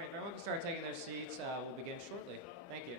morning. If everyone can start taking their seats, we'll begin shortly. Thank you.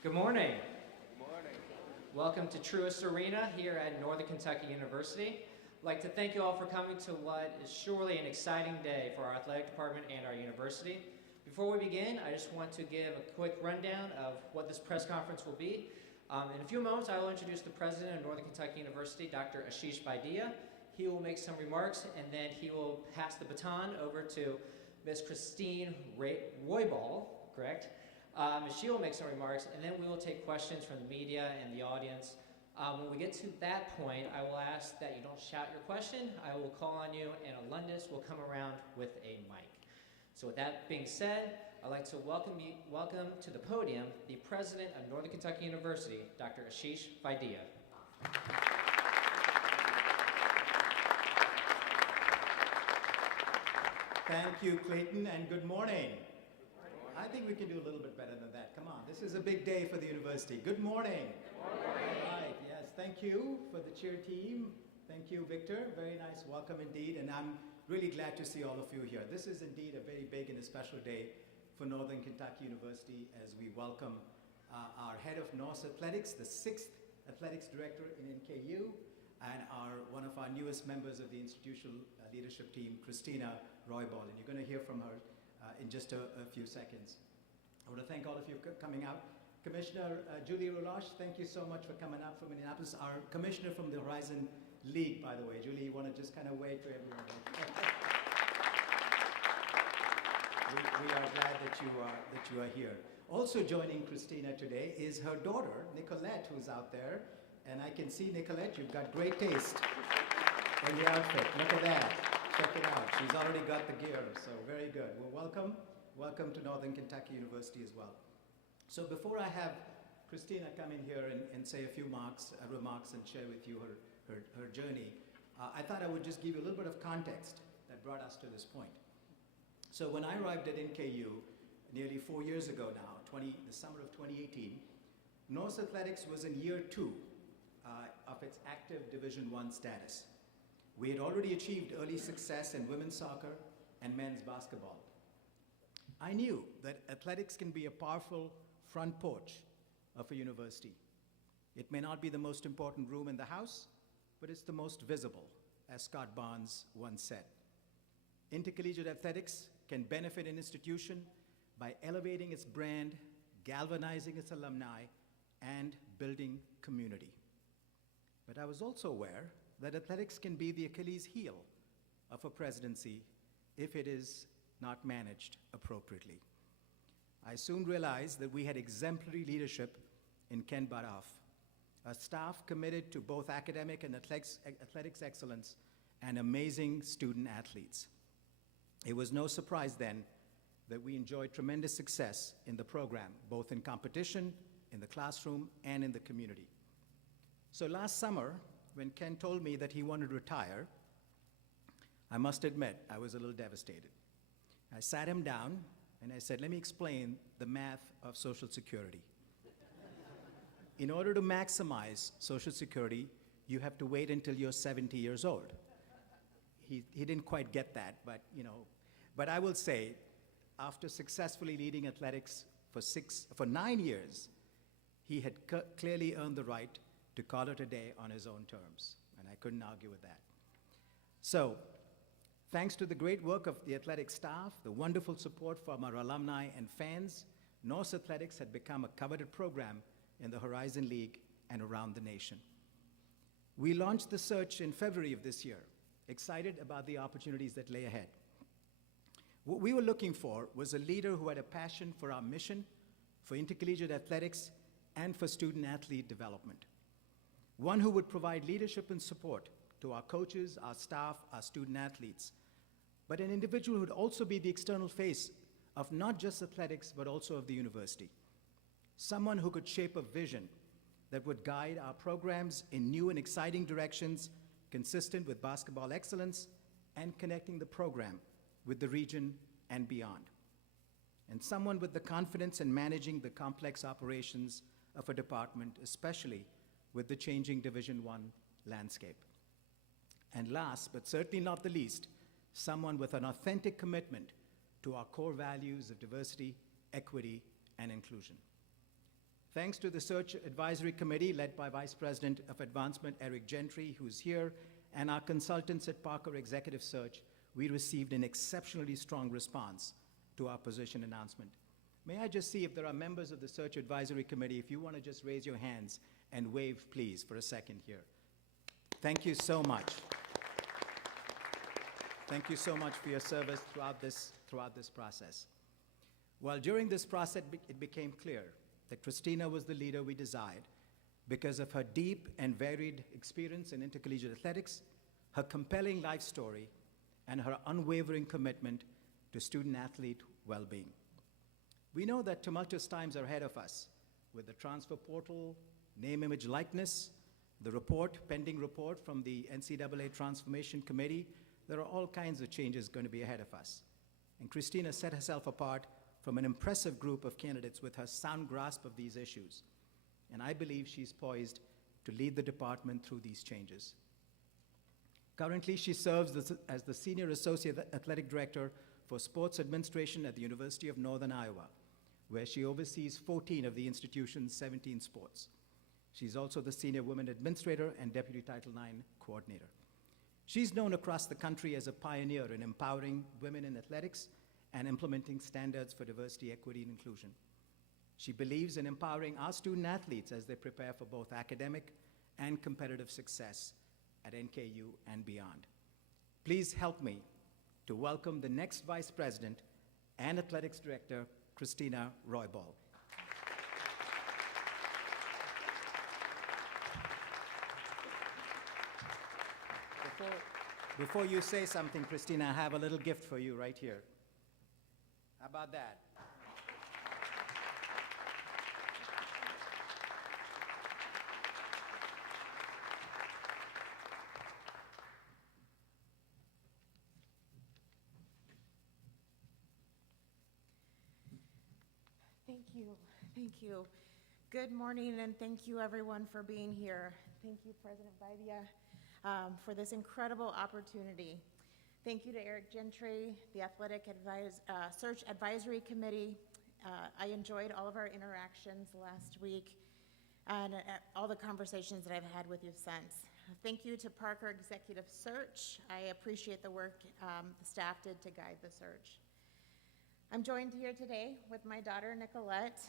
Good morning. Good morning. Welcome to Truist Arena here at Northern Kentucky University. I'd like to thank you all for coming to what is surely an exciting day for our athletic department and our university. Before we begin, I just want to give a quick rundown of what this press conference will be. In a few moments, I will introduce the president of Northern Kentucky University, Dr. Ashish Vaidya. He will make some remarks, and then he will pass the baton over to Ms. Christina Roybal, correct? She will make some remarks, and then we will take questions from the media and the audience. When we get to that point, I will ask that you don't shout your question. I will call on you, and alumnus will come around with a mic. So with that being said, I'd like to welcome to the podium the president of Northern Kentucky University, Dr. Ashish Vaidya. Thank you, Clayton, and good morning. I think we can do a little bit better than that. Come on, this is a big day for the university. Good morning. Good morning. All right, yes, thank you for the cheer team. Thank you, Victor. Very nice welcome indeed, and I'm really glad to see all of you here. This is indeed a very big and a special day for Northern Kentucky University as we welcome our head of Norse Athletics, the 6th athletics director in NKU, and one of our newest members of the institutional leadership team, Christina Roybal, and you're going to hear from her in just a few seconds. I want to thank all of you for coming out. Commissioner Julie Rolosh, thank you so much for coming out from Minneapolis. Our commissioner from the Horizon League, by the way. Julie, you want to just kind of wave to everyone? we are glad that you are here. Also joining Christina today is her daughter, Nicolette, who's out there. And I can see, Nicolette, you've got great taste in the outfit. Look at that. Check it out. She's already got the gear, so very good. Well, welcome. Welcome to Northern Kentucky University as well. So before I have Christina come in here and say a few remarks and share with you her journey, I thought I would just give you a little bit of context that brought us to this point. So when I arrived at NKU nearly 4 years ago now, the summer of 2018, Norse Athletics was in year 2 of its active Division I status. We had already achieved early success in women's soccer and men's basketball. I knew that athletics can be a powerful front porch of a university. It may not be the most important room in the house, but it's the most visible, as Scott Barnes once said. Intercollegiate athletics can benefit an institution by elevating its brand, galvanizing its alumni, and building community. But I was also aware that athletics can be the Achilles heel of a presidency if it is not managed appropriately. I soon realized that we had exemplary leadership in Ken Baroff, a staff committed to both academic and athletics excellence and amazing student athletes. It was no surprise then that we enjoyed tremendous success in the program, both in competition, in the classroom, and in the community. So last summer, when Ken told me that he wanted to retire, I must admit, I was a little devastated. I sat him down and I said, let me explain the math of Social Security. In order to maximize Social Security, you have to wait until you're 70 years old. He didn't quite get that, but I will say, after successfully leading athletics for 9 years, he had clearly earned the right to call it a day on his own terms, and I couldn't argue with that. So, thanks to the great work of the athletic staff, the wonderful support from our alumni and fans, Norse Athletics had become a coveted program in the Horizon League and around the nation. We launched the search in February of this year, excited about the opportunities that lay ahead. What we were looking for was a leader who had a passion for our mission, for intercollegiate athletics, and for student-athlete development. One who would provide leadership and support to our coaches, our staff, our student-athletes, but an individual who would also be the external face of not just athletics, but also of the university. Someone who could shape a vision that would guide our programs in new and exciting directions, consistent with basketball excellence, and connecting the program with the region and beyond. And someone with the confidence in managing the complex operations of a department, especially with the changing Division I landscape. And last, but certainly not the least, someone with an authentic commitment to our core values of diversity, equity, and inclusion. Thanks to the Search Advisory Committee led by Vice President of Advancement Eric Gentry, who's here, and our consultants at Parker Executive Search, we received an exceptionally strong response to our position announcement. May I just see if there are members of the Search Advisory Committee, if you want to just raise your hands and wave, please, for a second here. Thank you so much. Thank you so much for your service throughout this process. Well, during this process, it became clear that Christina was the leader we desired because of her deep and varied experience in intercollegiate athletics, her compelling life story, and her unwavering commitment to student-athlete well-being. We know that tumultuous times are ahead of us with the transfer portal, name, image, likeness, the pending report from the NCAA Transformation Committee. There are all kinds of changes going to be ahead of us. And Christina set herself apart from an impressive group of candidates with her sound grasp of these issues. And I believe she's poised to lead the department through these changes. Currently, she serves as the Senior Associate Athletic Director for Sports Administration at the University of Northern Iowa, where she oversees 14 of the institution's 17 sports. She's also the Senior Women Administrator and Deputy Title IX Coordinator. She's known across the country as a pioneer in empowering women in athletics and implementing standards for diversity, equity, and inclusion. She believes in empowering our student athletes as they prepare for both academic and competitive success at NKU and beyond. Please help me to welcome the next Vice President and Athletics Director, Christina Roybal. Before you say something, Christina, I have a little gift for you right here. How about that? Thank you. Thank you. Good morning, and thank you, everyone, for being here. Thank you, President Vaidya, for this incredible opportunity. Thank you to Eric Gentry, the Search Advisory Committee. I enjoyed all of our interactions last week and all the conversations that I've had with you since. Thank you to Parker Executive Search. I appreciate the work the staff did to guide the search. I'm joined here today with my daughter, Nicolette.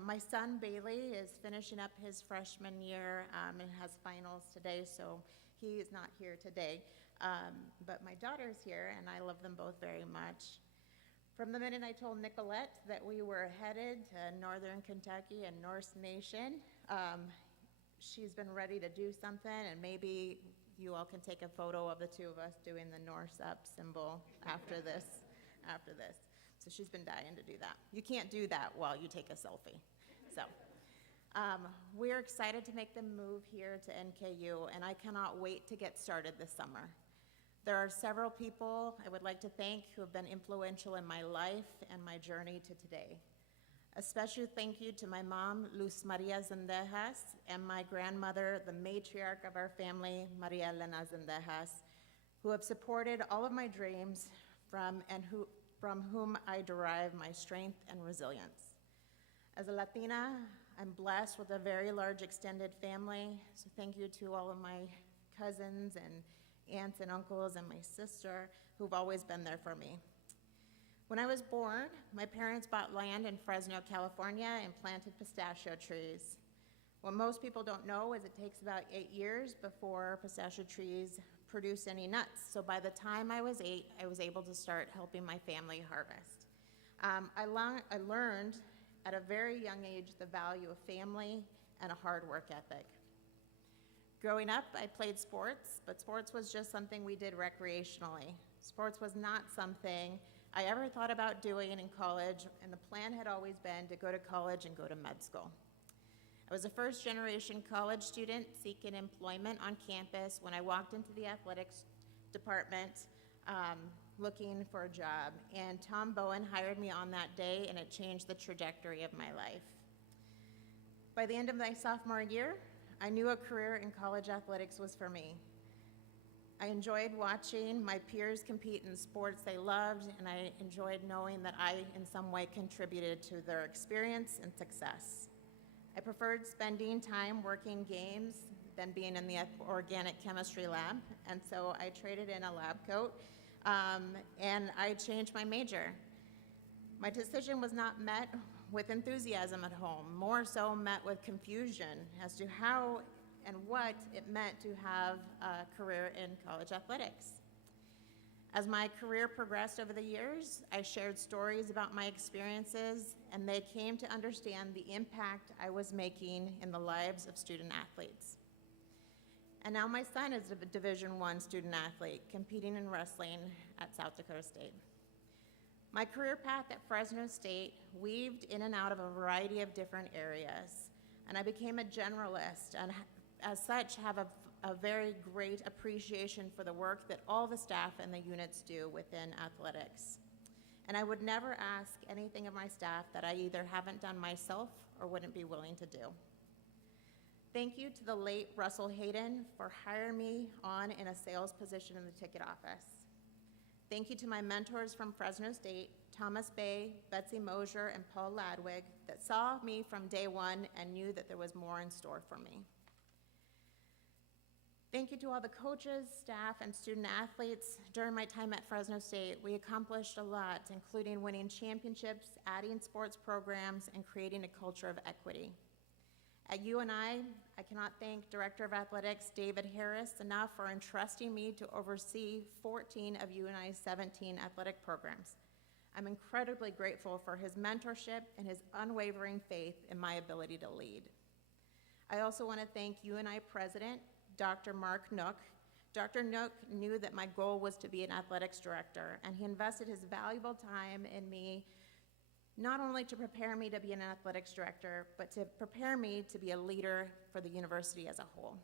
My son, Bailey, is finishing up his freshman year and has finals today, so he is not here today. But my daughter's here, and I love them both very much. From the minute I told Nicolette that we were headed to Northern Kentucky and Norse Nation, she's been ready to do something, and maybe you all can take a photo of the two of us doing the Norse up symbol after this. So she's been dying to do that. You can't do that while you take a selfie. So we're excited to make the move here to NKU, and I cannot wait to get started this summer. There are several people I would like to thank who have been influential in my life and my journey to today. A special thank you to my mom, Luz Maria Zendejas, and my grandmother, the matriarch of our family, Maria Elena Zendejas, who have supported all of my dreams from whom I derive my strength and resilience. As a Latina, I'm blessed with a very large extended family, so thank you to all of my cousins and aunts and uncles and my sister who've always been there for me. When I was born, my parents bought land in Fresno, California and planted pistachio trees. What most people don't know is it takes about 8 years before pistachio trees produce any nuts. So by the time I was 8, I was able to start helping my family harvest. I learned at a very young age the value of family and a hard work ethic. Growing up, I played sports, but sports was just something we did recreationally. Sports was not something I ever thought about doing in college, and the plan had always been to go to college and go to med school. I was a first-generation college student seeking employment on campus when I walked into the athletics department looking for a job, and Tom Bowen hired me on that day, and it changed the trajectory of my life. By the end of my sophomore year, I knew a career in college athletics was for me. I enjoyed watching my peers compete in sports they loved, and I enjoyed knowing that I, in some way, contributed to their experience and success. I preferred spending time working games than being in the organic chemistry lab, and so I traded in a lab coat, and I changed my major. My decision was not met with enthusiasm at home, more so met with confusion as to how and what it meant to have a career in college athletics. As my career progressed over the years, I shared stories about my experiences, and they came to understand the impact I was making in the lives of student athletes. And now my son is a Division I student athlete competing in wrestling at South Dakota State. My career path at Fresno State weaved in and out of a variety of different areas, and I became a generalist, and as such have a very great appreciation for the work that all the staff and the units do within athletics. And I would never ask anything of my staff that I either haven't done myself or wouldn't be willing to do. Thank you to the late Russell Hayden for hiring me on in a sales position in the ticket office. Thank you to my mentors from Fresno State, Thomas Bay, Betsy Mosier, and Paul Ladwig, that saw me from day one and knew that there was more in store for me. Thank you to all the coaches, staff, and student athletes. During my time at Fresno State, we accomplished a lot, including winning championships, adding sports programs, and creating a culture of equity. At UNI, I cannot thank Director of Athletics David Harris enough for entrusting me to oversee 14 of UNI's 17 athletic programs. I'm incredibly grateful for his mentorship and his unwavering faith in my ability to lead. I also want to thank UNI President, Dr. Mark Nook. Dr. Nook knew that my goal was to be an athletics director, and he invested his valuable time in me, not only to prepare me to be an athletics director, but to prepare me to be a leader for the university as a whole.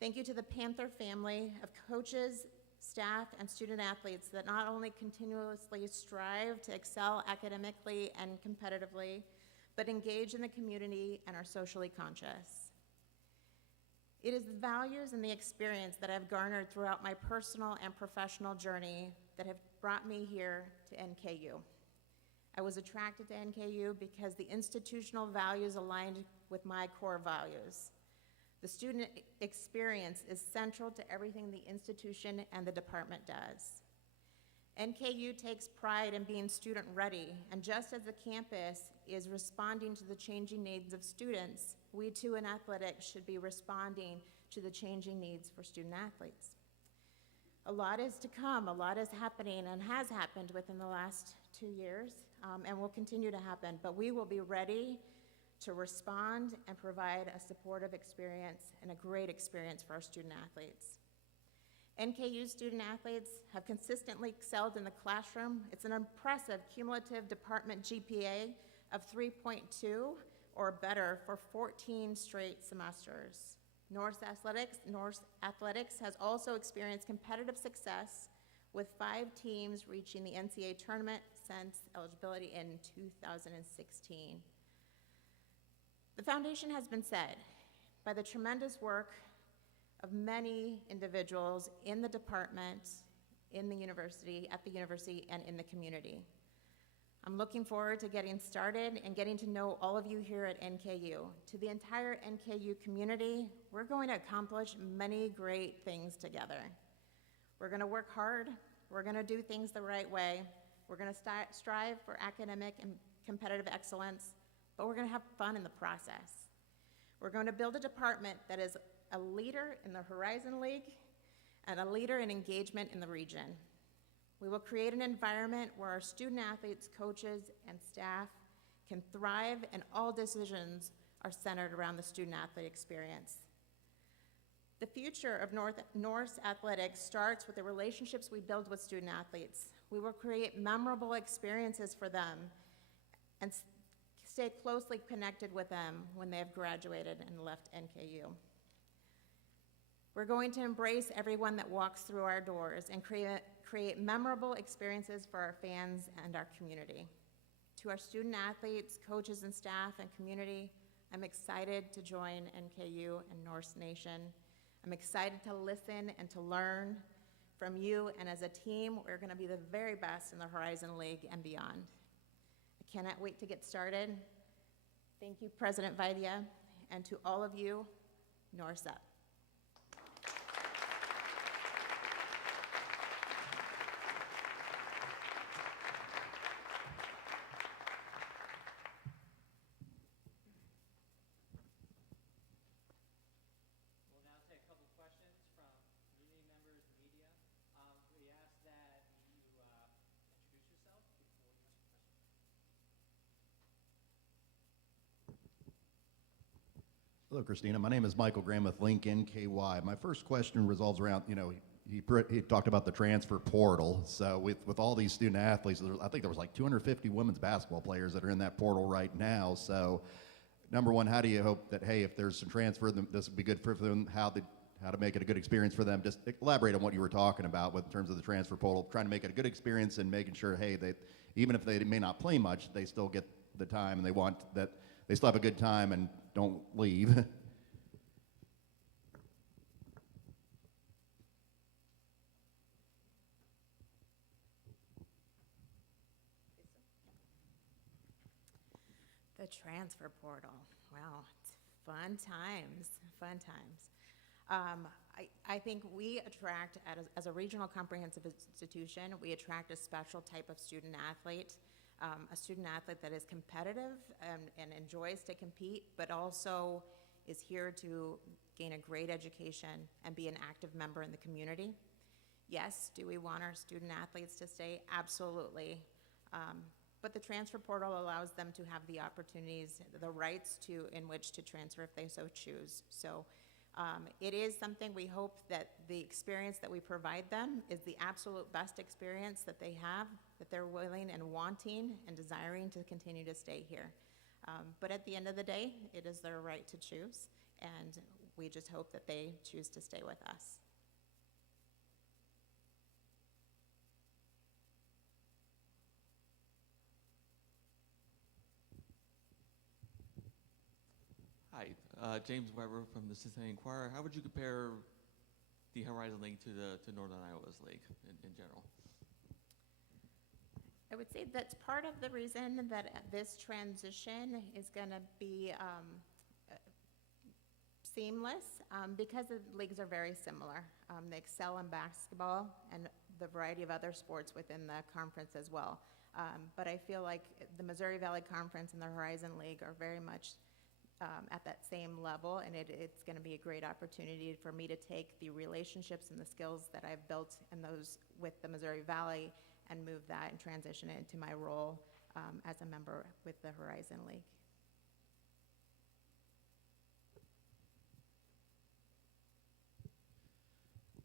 Thank you to the Panther family of coaches, staff, and student athletes that not only continuously strive to excel academically and competitively, but engage in the community and are socially conscious. It is the values and the experience that I've garnered throughout my personal and professional journey that have brought me here to NKU. I was attracted to NKU because the institutional values aligned with my core values. The student experience is central to everything the institution and the department does. NKU takes pride in being student ready, and just as the campus is responding to the changing needs of students, we too in athletics should be responding to the changing needs for student athletes. A lot is to come, a lot is happening and has happened within the last 2 years, and will continue to happen, but we will be ready to respond and provide a supportive experience and a great experience for our student athletes. NKU student athletes have consistently excelled in the classroom. It's an impressive cumulative department GPA of 3.2 or better for 14 straight semesters. Norse Athletics has also experienced competitive success with 5 teams reaching the NCAA tournament since eligibility in 2016. The foundation has been set by the tremendous work of many individuals in the department, in the university, at the university, and in the community. I'm looking forward to getting started and getting to know all of you here at NKU. To the entire NKU community, we're going to accomplish many great things together. We're going to work hard, we're going to do things the right way, we're going to strive for academic and competitive excellence, but we're going to have fun in the process. We're going to build a department that is a leader in the Horizon League and a leader in engagement in the region. We will create an environment where our student athletes, coaches, and staff can thrive, and all decisions are centered around the student athlete experience. The future of Norse athletics starts with the relationships we build with student athletes. We will create memorable experiences for them and stay closely connected with them when they have graduated and left NKU. We're going to embrace everyone that walks through our doors and create memorable experiences for our fans and our community. To our student athletes, coaches, and staff and community, I'm excited to join NKU and Norse Nation. I'm excited to listen and to learn from you, and as a team, we're going to be the very best in the Horizon League and beyond. I cannot wait to get started. Thank you, President Vaidya, and to all of you, Norse up. We'll now take a couple questions from community members and media. We ask that you introduce yourself before you ask a question. Hello, Christina. My name is Michael Graham with Lincoln KY. My first question revolves around, he talked about the transfer portal. So with all these student athletes, I think there was like 250 women's basketball players that are in that portal right now. So number one, how do you hope that, hey, if there's some transfer, this would be good for them, how to make it a good experience for them? Just elaborate on what you were talking about in terms of the transfer portal, trying to make it a good experience and making sure, hey, even if they may not play much, they still get the time and they still have a good time and don't leave. The transfer portal, wow, it's fun times, fun times. I think we attract, as a regional comprehensive institution, we attract a special type of student athlete, a student athlete that is competitive and enjoys to compete, but also is here to gain a great education and be an active member in the community. Yes, do we want our student athletes to stay? Absolutely. But the transfer portal allows them to have the opportunities, the rights in which to transfer if they so choose. So it is something we hope that the experience that we provide them is the absolute best experience that they have, that they're willing and wanting and desiring to continue to stay here. But at the end of the day, it is their right to choose, and we just hope that they choose to stay with us. Hi, James Weber from the Cincinnati Enquirer. How would you compare the Horizon League to Northern Iowa's league in general? I would say that's part of the reason that this transition is going to be seamless because the leagues are very similar. They excel in basketball and the variety of other sports within the conference as well. But I feel like the Missouri Valley Conference and the Horizon League are very much at that same level, and it's going to be a great opportunity for me to take the relationships and the skills that I've built in those with the Missouri Valley and move that and transition it into my role as a member with the Horizon League.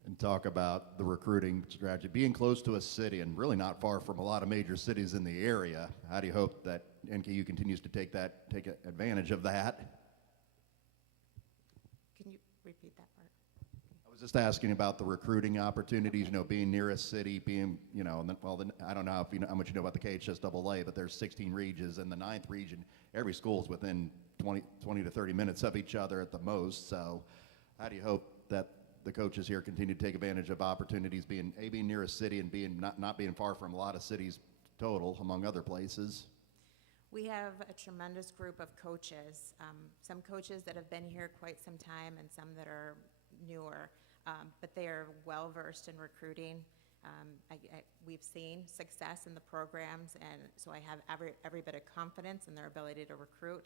And talk about the recruiting strategy. Being close to a city and really not far from a lot of major cities in the area, how do you hope that NKU continues to take advantage of that? Can you repeat that part? I was just asking about the recruiting opportunities, being near a city, being, I don't know how much you know about the KHSAA, but there's 16 regions, and the 9th region, every school is within 20 to 30 minutes of each other at the most. So how do you hope that the coaches here continue to take advantage of opportunities, being near a city and being not being far from a lot of cities total, among other places? We have a tremendous group of coaches, some coaches that have been here quite some time and some that are newer, but they are well-versed in recruiting. We've seen success in the programs, and so I have every bit of confidence in their ability to recruit,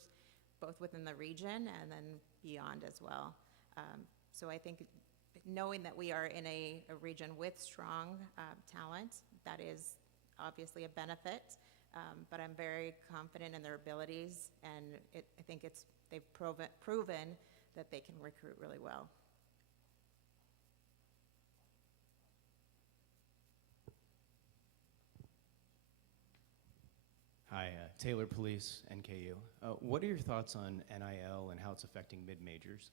both within the region and then beyond as well. So I think knowing that we are in a region with strong talent, that is obviously a benefit, but I'm very confident in their abilities, and I think they've proven that they can recruit really well. Hi, Taylor Police, NKU. What are your thoughts on NIL and how it's affecting mid-majors?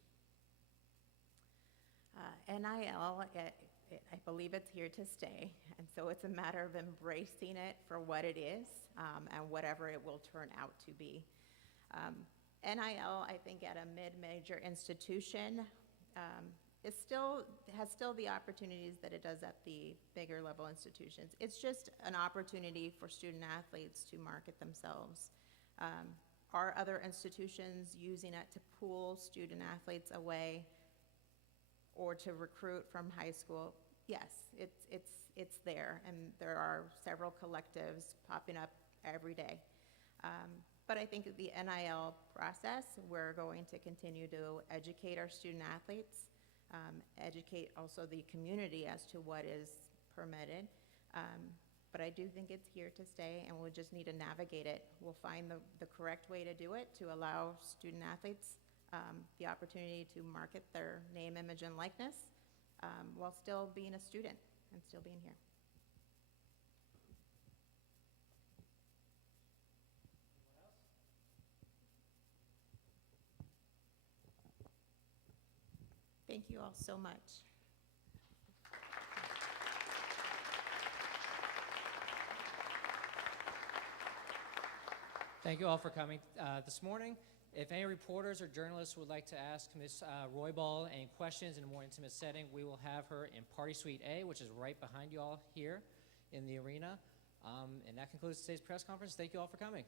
NIL, I believe it's here to stay, and so it's a matter of embracing it for what it is and whatever it will turn out to be. NIL, I think at a mid-major institution, has still the opportunities that it does at the bigger level institutions. It's just an opportunity for student athletes to market themselves. Are other institutions using it to pull student athletes away or to recruit from high school? Yes, it's there, and there are several collectives popping up every day. But I think the NIL process, we're going to continue to educate our student athletes, educate also the community as to what is permitted. But I do think it's here to stay, and we'll just need to navigate it. We'll find the correct way to do it to allow student athletes the opportunity to market their name, image, and likeness while still being a student and still being here. Thank you all so much. Thank you all for coming this morning. If any reporters or journalists would like to ask Ms. Roybal any questions in a more intimate setting, we will have her in Party Suite A, which is right behind you all here in the arena. And that concludes today's press conference. Thank you all for coming.